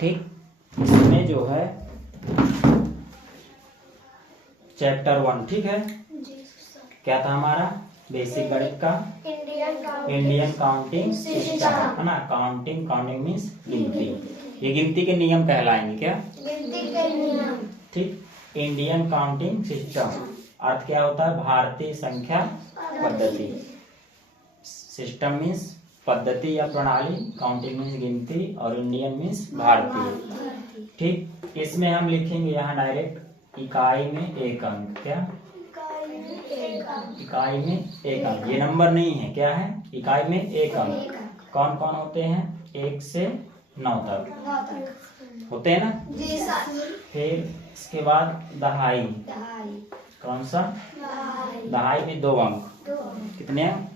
ठीक, इसमें जो है चैप्टर 1, ठीक है। क्या था हमारा? बेसिक गणित का इंडियन काउंटिंग सिस्टम, है ना। काउंटिंग मीन्स गिनती। ये गिनती के नियम कहलाएंगे। क्या? गिनती के नियम। ठीक। इंडियन काउंटिंग सिस्टम अर्थ क्या होता है? भारतीय संख्या पद्धति। सिस्टम मीन्स पद्धति या प्रणाली, काउंटिंग मीन्स गिनती, और इंडियन मीन्स भारतीय। ठीक, इसमें हम लिखेंगे यहाँ डायरेक्ट इकाई में एक अंक। क्या? इकाई में एक अंक। ये नंबर नहीं है, क्या है? इकाई में एक अंक। कौन कौन होते हैं? 1 से 9 तक होते हैं ना। जी सर। फिर इसके बाद दहाई। कौन सा? दहाई में 2 अंक। कितने अंक?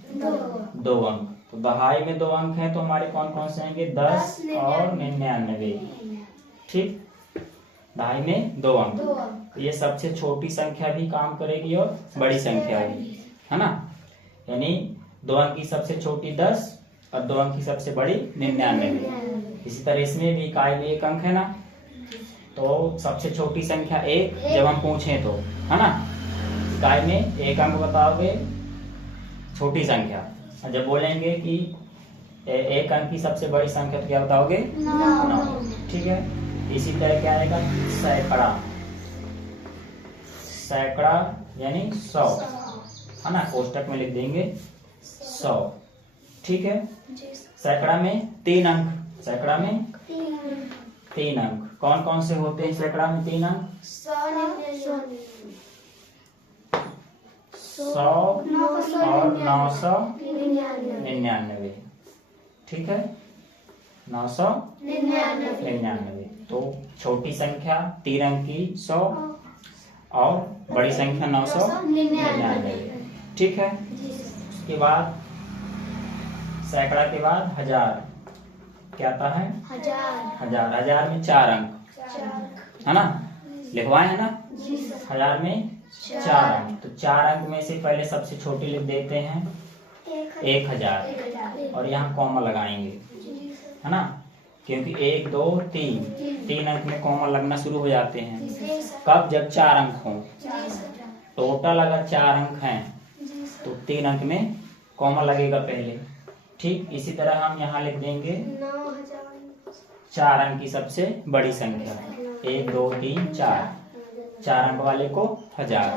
2 अंक। तो दहाई में 2 अंक हैं, तो हमारे कौन कौन से आएंगे? 10 और 99। ठीक, दहाई में 2 अंक। ये सबसे छोटी संख्या भी काम करेगी और बड़ी संख्या भी, है ना। यानी 2 अंक की सबसे छोटी 10 और 2 अंक की सबसे बड़ी 99। इसी तरह इसमें भी इकाई में 1 अंक है ना, तो सबसे छोटी संख्या 1 जब हम पूछें तो, है ना। इकाई में 1 अंक बताओगे छोटी संख्या, और जब बोलेंगे कि 1 अंक की सबसे बड़ी संख्या तो क्या बताओगे? 9। ठीक है। इसी तरह क्या आएगा? सैकड़ा। सैकड़ा यानी 100, है ना। कोष्टक में लिख देंगे 100। ठीक है। सैकड़ा में 3 अंक। सैकड़ा में 3 अंक। कौन कौन से होते हैं सैकड़ा में 3 अंक? 100 और 999। ठीक है, 999। तो छोटी संख्या 3 अंक की 100 और बड़ी संख्या 999। ठीक है। उसके बाद सैकड़ा के बाद 1000। क्या आता है? 1000। 1000 में 4 अंक, है ना। लिखवाए है ना। 1000 में 4 अंक। तो 4 अंक में से पहले सबसे छोटी लिख देते हैं 1000, और यहाँ कॉमा लगाएंगे, है ना। क्योंकि 1 2 3 अंक में कॉमा लगना शुरू हो जाते हैं। कब? जब 4 अंक हों। टोटल अगर 4 अंक हैं तो 3 अंक में कॉमा लगेगा पहले। ठीक, इसी तरह हम यहाँ लिख देंगे 4 अंक की सबसे बड़ी संख्या। 1 2 3 4। 4 अंक वाले को 1000,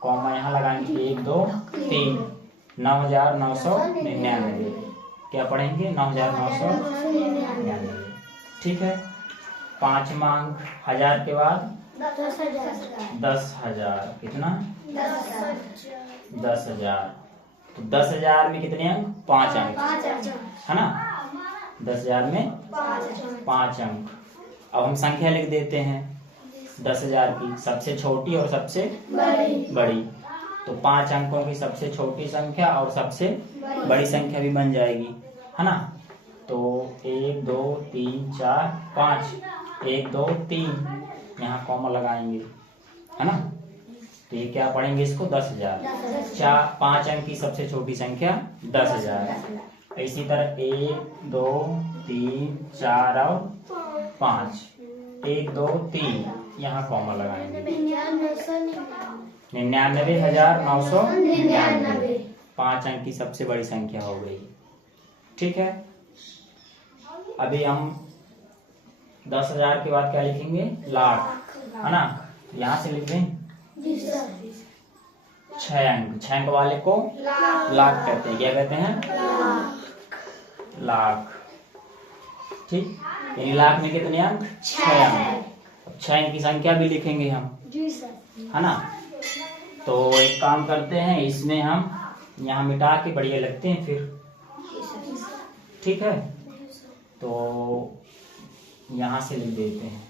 कॉमा यहाँ लगाएंगे 1 2 3। 9999। क्या पढ़ेंगे? 9999। ठीक है। 5वां अंक 1000 के बाद 10,000। कितना? 10,000। तो 10,000 में कितने अंक? 5 अंक, है ना। 10,000 में 5 अंक। अब हम संख्या लिख देते हैं 10,000 की सबसे छोटी और सबसे बड़ी। तो 5 अंकों की सबसे छोटी संख्या और सबसे बड़ी संख्या भी बन जाएगी, है ना। तो 1 2 3 4 5। 1 2 3 यहाँ कॉमा लगाएंगे, है ना। तो ये क्या पढ़ेंगे इसको? 10,000। 5 अंक की सबसे छोटी संख्या 10,000। इसी तरह 1 2 3 4 और 5। 1 2 3 यहाँ कॉमा लगाएंगे। 99,999। 5 अंक की सबसे बड़ी संख्या हो गई। ठीक है। अभी हम 10,000 के बाद क्या लिखेंगे? लाख, है ना। यहाँ से लिख दें 6 अंक। 6 अंक वाले को लाख कहते हैं। क्या कहते हैं? लाख। ठीक, यानी लाख में कितने अंक? 6 अंक। 6 अंक की संख्या भी लिखेंगे हम, है ना। तो एक काम करते हैं, इसमें हम यहाँ मिटा के बढ़िया लगते हैं फिर। ठीक है, तो यहाँ से लिख देते हैं,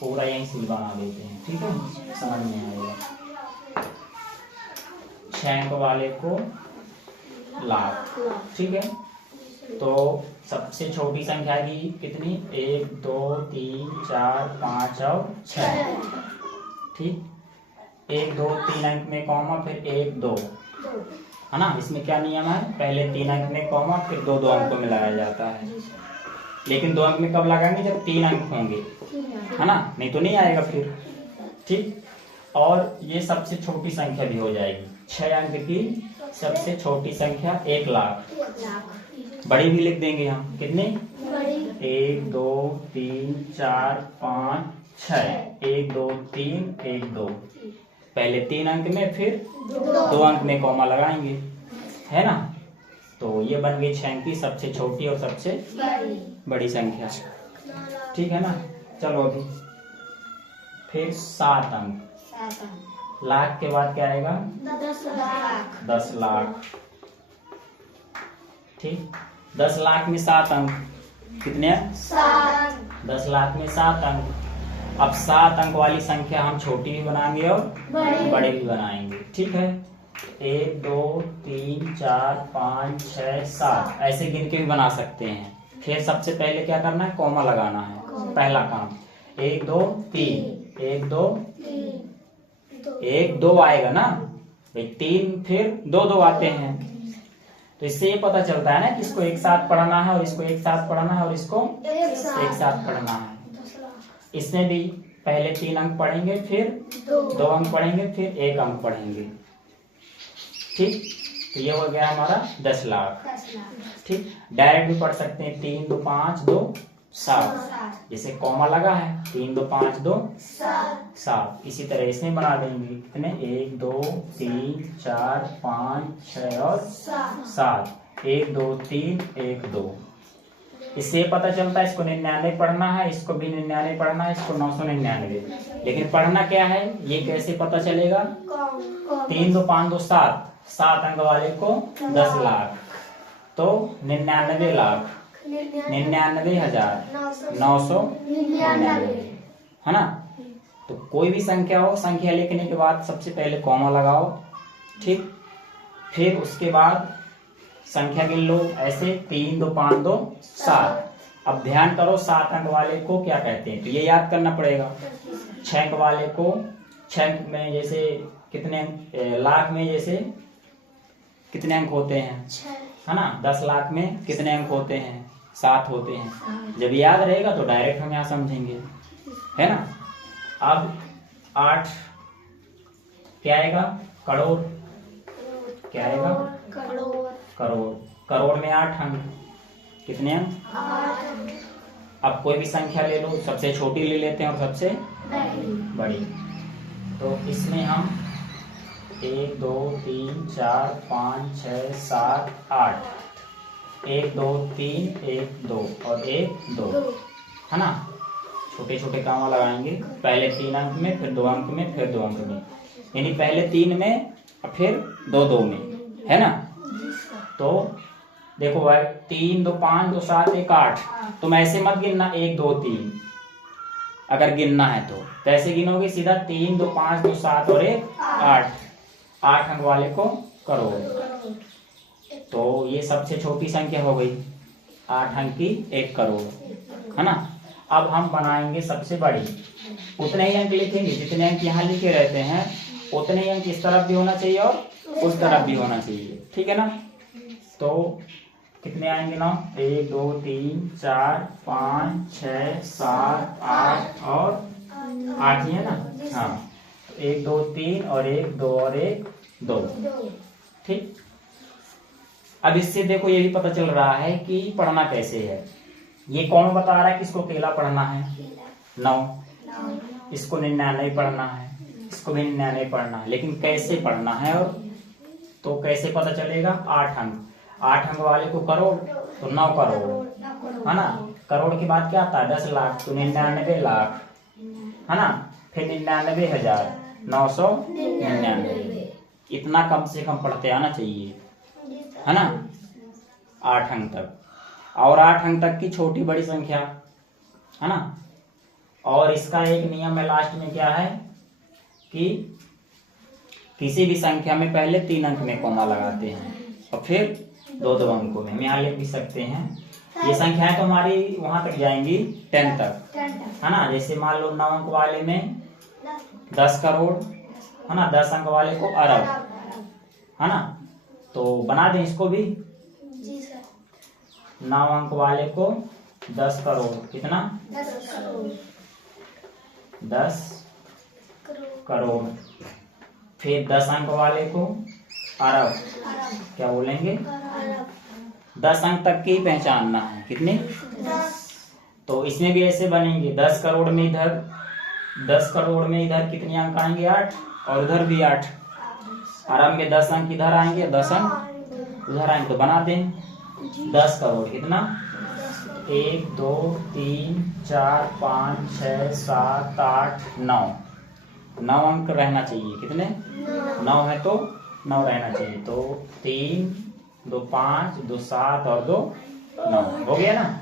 पूरा यहीं से बना देते हैं। ठीक है, समझ में आएगा। 6 अंक वाले को लाख। ठीक है, तो सबसे छोटी संख्या की कितनी? 1 2 3 4 5 और 6। ठीक, 1 2 3 अंक में कॉमा, फिर 1 2, है ना। इसमें क्या नियम है? पहले 3 अंक में कॉमा, फिर 2 2 अंक को मिलाया जाता है। लेकिन 2 अंक में कब लगाएंगे? जब 3 अंक होंगे, है ना, नहीं तो नहीं आएगा फिर। ठीक, और ये सबसे छोटी संख्या भी हो जाएगी। 6 अंक की सबसे छोटी संख्या 1 लाख। बड़ी भी लिख देंगे हम, कितनी? 1 2 3 4 5 6, 1 2 3 1 2। पहले 3 अंक में, फिर 2 अंक में कॉमा लगाएंगे, है ना। तो ये बन गई 6 अंक की सबसे छोटी और सबसे बड़ी संख्या। ठीक है ना। चलो अभी फिर 7 अंक। लाख के बाद क्या आएगा? 10 लाख। ठीक, 10 लाख में 7 अंक कितने? 10 लाख में 7 अंक। अब 7 अंक वाली संख्या हम छोटी भी बनाएंगे और बड़ी भी बनाएंगे। ठीक है, 1 2 3 4 5 6 7 ऐसे गिन के भी बना सकते हैं। फिर सबसे पहले क्या करना है? कॉमा लगाना है, पहला काम। 1 2 3, 1 2 1 2 आएगा ना भाई, 3 फिर 2 2 आते हैं। तो इससे ये पता चलता है ना कि इसको एक साथ पढ़ना है और इसको एक साथ पढ़ना है और इसको एक साथ पढ़ना है। इसमें भी पहले 3 अंक पढ़ेंगे, फिर 2 अंक पढ़ेंगे, फिर 1 अंक पढ़ेंगे। ठीक, तो ये हो गया हमारा 10 लाख। ठीक, डायरेक्ट भी पढ़ सकते हैं, 3 2 5 2 7, जैसे कॉमा लगा है, 3 2 5 2 7। इसी तरह इसमें बना देंगे, कितने? 1 2 3 4 5 6 और 7, 1 2 3 1 2। इससे पता चलता है इसको 99 पढ़ना है, इसको भी 99 पढ़ना है, इसको 999। लेकिन पढ़ना क्या है, ये कैसे पता चलेगा? 3 2 5 2 7, 7 अंक वाले को 10 लाख, तो 99 लाख, 99,999, है ना। तो कोई भी संख्या हो, संख्या लिखने के बाद सबसे पहले कॉमा लगाओ। ठीक, फिर उसके बाद संख्या गिन लो ऐसे, 3 2 5 2 7। अब ध्यान करो 7 अंक वाले को क्या कहते हैं, तो ये याद करना पड़ेगा। 6 अंक वाले को, 6 अंक में जैसे कितने, लाख में जैसे कितने अंक होते हैं, है ना। 10 लाख में कितने अंक होते हैं? 7 होते हैं। जब याद रहेगा तो डायरेक्ट हम यहाँ समझेंगे, है ना। अब 8 क्या आएगा? करोड़। क्या आएगा? करोड़। करोड़ में 8 अंक, कितने अंक? अब कोई भी संख्या ले लो, सबसे छोटी ले लेते हैं और सबसे बड़ी। तो इसमें हम 1 2 3 4 5 6 7 8, 1 2 3 1 2 और 1 2, है ना। छोटे छोटे कॉमा लगाएंगे, पहले 3 अंक में, फिर 2 अंक में, फिर 2 अंक में, यानी पहले 3 में और फिर 2 2 में, है ना। तो देखो भाई, 3 2 5 2 7 1 8, तुम ऐसे मत गिनना 1 2 3। अगर गिनना है तो कैसे गिनोगे? सीधा 3 2 5 2 7 और 1 8, 8 अंक वाले को करोड़। तो ये सबसे छोटी संख्या हो गई, 8 अंक की 1 करोड़, है ना। अब हम बनाएंगे सबसे बड़ी। उतने ही अंक लिखेंगे जितने अंक यहाँ लिखे रहते हैं, उतने ही अंक इस तरफ भी होना चाहिए और उस तरफ भी होना चाहिए, ठीक है ना। तो कितने आएंगे ना? 1 2 3 4 5 6 7 8 और 8 ही है ना। हाँ, 1 2 3 और 1 2 और 1 2, ठीक। अब इससे देखो ये भी पता चल रहा है कि पढ़ना कैसे है। ये कौन बता रहा है कि इसको अकेला पढ़ना है? 9। इसको 99 पढ़ना है, इसको भी 99 पढ़ना है, लेकिन कैसे पढ़ना है? और तो कैसे पता चलेगा? 8 अंक, 8 अंक वाले को करोड़, तो 9 करोड़, है ना। करोड़ के बाद क्या आता है? 10 लाख, तो 99 लाख, है ना। फिर 99,999। इतना कम से कम पढ़ते आना चाहिए, है ना, 8 अंक तक। और 8 अंक तक की छोटी बड़ी संख्या, है ना। और इसका एक नियम है लास्ट में, क्या है कि किसी भी संख्या में पहले 3 अंक में कॉमा लगाते हैं और फिर 2 2 अंकों में। हम यहाँ लिख भी सकते हैं। ये संख्याएं तो हमारी वहां तक जाएंगी 10 तक, है ना। जैसे मान लो 9 अंक वाले में 10 करोड़, है ना, 10 अंक वाले को अरब, है ना। तो बना दें इसको भी। 9 अंक वाले को 10 करोड़। कितना? 10 करोड़। फिर 10 अंक वाले को अरब। क्या बोलेंगे? 10 अंक तक की पहचानना है। कितने? तो इसमें भी ऐसे बनेंगे। 10 करोड़ में इधर कितने अंक आएंगे? 8। और उधर भी 8। अरब में 10 अंक इधर आएंगे, 10 अंक उधर आएंगे। तो बना दें 10 करोड़। कितना? 1 2 3 4 5 6 7 8 9। 9 अंक रहना चाहिए। कितने? 9 है तो 9 रहना चाहिए। तो 3 2 5 2 7 और 2 9 हो गया ना।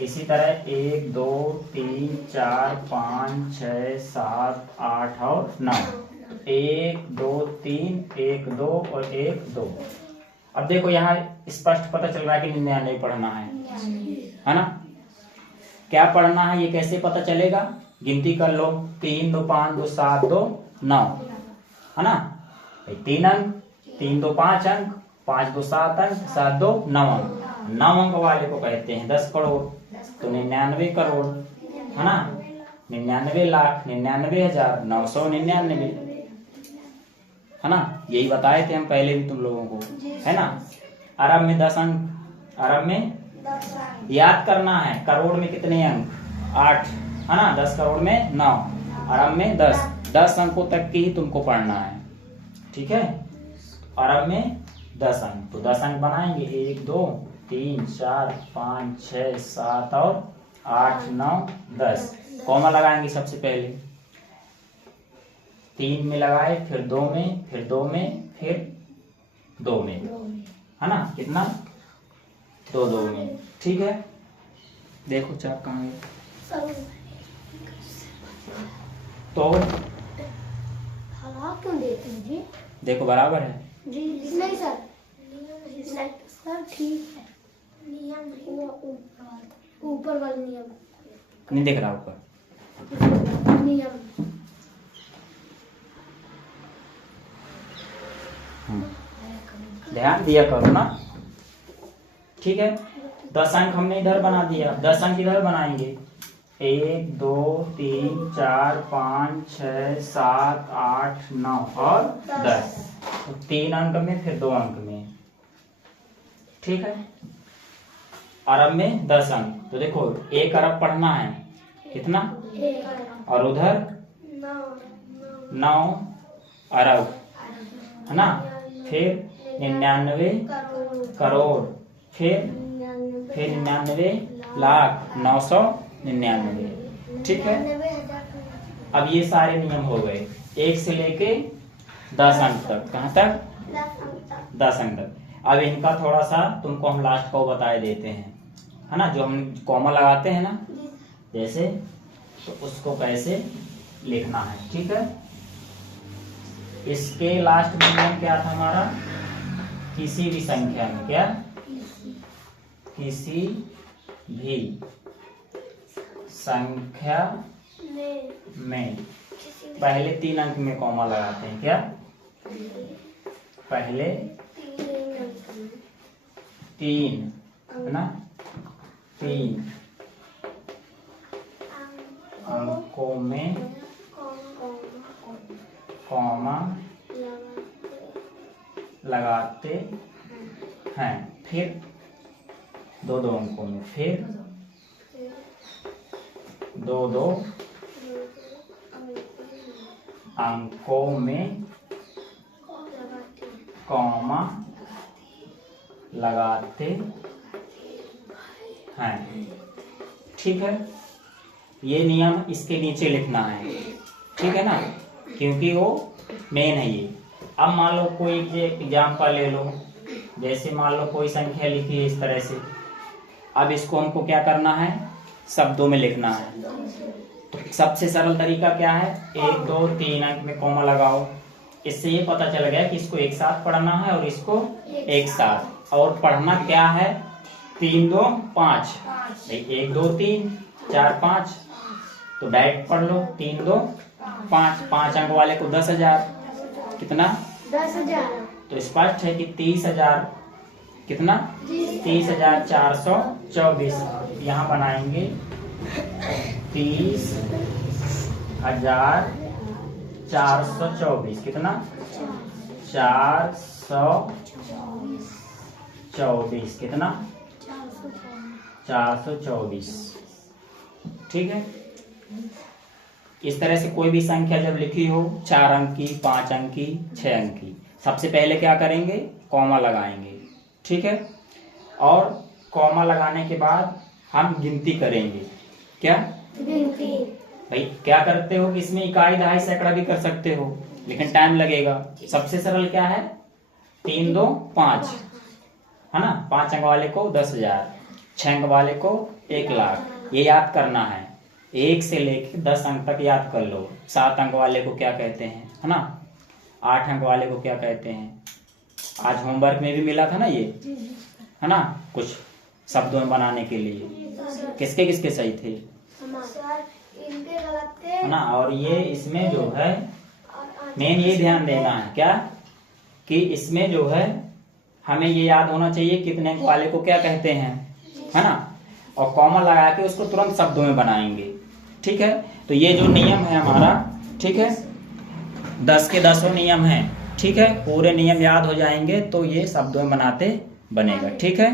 इसी तरह 1 2 3 4 5 6 7 8 और 9। 1 2 3 1 2 और 1 2। अब देखो यहाँ स्पष्ट पता चल रहा है कि 99 पढ़ना है ना। क्या पढ़ना है ये कैसे पता चलेगा? गिनती कर लो। 3 2 5 2 7 2 9 है ना। 3 अंक, 3 2 5 अंक, 5 2 7 अंक, 7 2 9 अंक। 9 अंक वाले को कहते हैं 10 करोड़। तो 99 करोड़ है ना। 99 लाख, 99,999 है ना। यही बताए थे हम पहले भी तुम लोगों को, है ना। अरब में 10 अंक। अरब में याद करना है करोड़ में कितने अंक? 8 है ना। 10 करोड़ में 9, अरब में 10 अंकों तक की ही तुमको पढ़ना है। ठीक है। अरब में 10 अंक। तो 10 अंक बनाएंगे। 1 2 3 4 5 6 7 और 8 9 10। कॉमा लगाएंगे सबसे पहले। 3 में लगाए, फिर 2 में, फिर 2 में, फिर 2 में, है ना। कितना? 2 2 में। ठीक है। देखो चाप कहाँ है। तो क्यों देते हैं जी? देखो बराबर है जी नहीं सर ठीक है। नियम ऊपर वाला नियम नहीं दिख रहा ऊपर। नियम ध्यान दिया करो ना। ठीक है। 10 अंक हमने इधर बना दिया। 10 अंक इधर बनाएंगे। 1 2 3 4 5 6 7 8 9 और 10। तो 3 अंक में, फिर 2 अंक में। ठीक है। अरब में 10 अंक। तो देखो 1 अरब पढ़ना है। कितना? और उधर 9 अरब है ना। फिर 99 करोड़, फिर 99 लाख 999। ठीक है। अब ये सारे नियम हो गए 1 से लेके 10 अंक तक। कहाँ तक? 10 अंक तक। अब इनका थोड़ा सा तुमको हम लास्ट को बताए देते हैं, है ना। जो हम कॉमा लगाते हैं ना जैसे, तो उसको कैसे लिखना है। ठीक है। इसके लास्ट में नियम क्या था हमारा? किसी भी संख्या में, क्या? किसी भी संख्या में पहले 3 अंक में कॉमा लगाते हैं। क्या? पहले 3 है ना। 3 अंकों में कॉमा लगाते हैं। फिर 2 2 अंकों में, फिर 2 2 अंकों में कॉमा लगाते हैं। ठीक है। ये नियम इसके नीचे लिखना है। ठीक है ना, क्योंकि वो मेन है ये। अब मान लो कोई एग्जाम्पल ले लो। जैसे मान लो कोई संख्या लिखी है इस तरह से। अब इसको हमको क्या करना है? शब्दों में लिखना है। तो सबसे सरल तरीका क्या है? 1 2 3 अंक में कॉमा लगाओ। इससे ये पता चल गया कि इसको एक साथ पढ़ना है और इसको एक साथ। और पढ़ना क्या है? 3 2 5। 1 2 3 4 5। तो डायरेक्ट पढ़ लो 3 2 5। 5 अंक वाले को 10,000। कितना? 10,000। तो स्पष्ट है कि 30,000 कितना 30,424। यहाँ बनाएंगे 30,424 कितना 424 कितना 424। ठीक है। इस तरह से कोई भी संख्या जब लिखी हो 4 अंक की, 5 अंक की, 6 अंक की, सबसे पहले क्या करेंगे, कॉमा लगाएंगे। ठीक है। और कॉमा लगाने के बाद हम गिनती करेंगे। क्या गिनती? भाई क्या करते हो कि इसमें इकाई, दहाई, सैकड़ा भी कर सकते हो, लेकिन टाइम लगेगा। सबसे सरल क्या है, 3 2 5 है ना। 5 अंक वाले को 10,000, 6 अंक वाले को 1,00,000। ये याद करना है, 1 से लेकर 10 अंक तक याद कर लो। 7 अंक वाले को क्या कहते हैं, है ना। 8 अंक वाले को क्या कहते हैं, आज होमवर्क में भी मिला था ना ये, है ना, कुछ शब्दों में बनाने के लिए। किसके किसके सही थे, सर इनके गलत थे, है ना। और ये इसमें जो है मेन ये ध्यान देना है क्या, कि इसमें जो है हमें ये याद होना चाहिए कितने अंक वाले को क्या कहते हैं, है ना। और कॉमा लगा के उसको तुरंत शब्दों में बनाएंगे। ठीक है। तो ये जो नियम है हमारा, ठीक है, 10 के 10 नियम है। ठीक है। पूरे नियम याद हो जाएंगे तो ये शब्दों में बनाते बनेगा। ठीक है।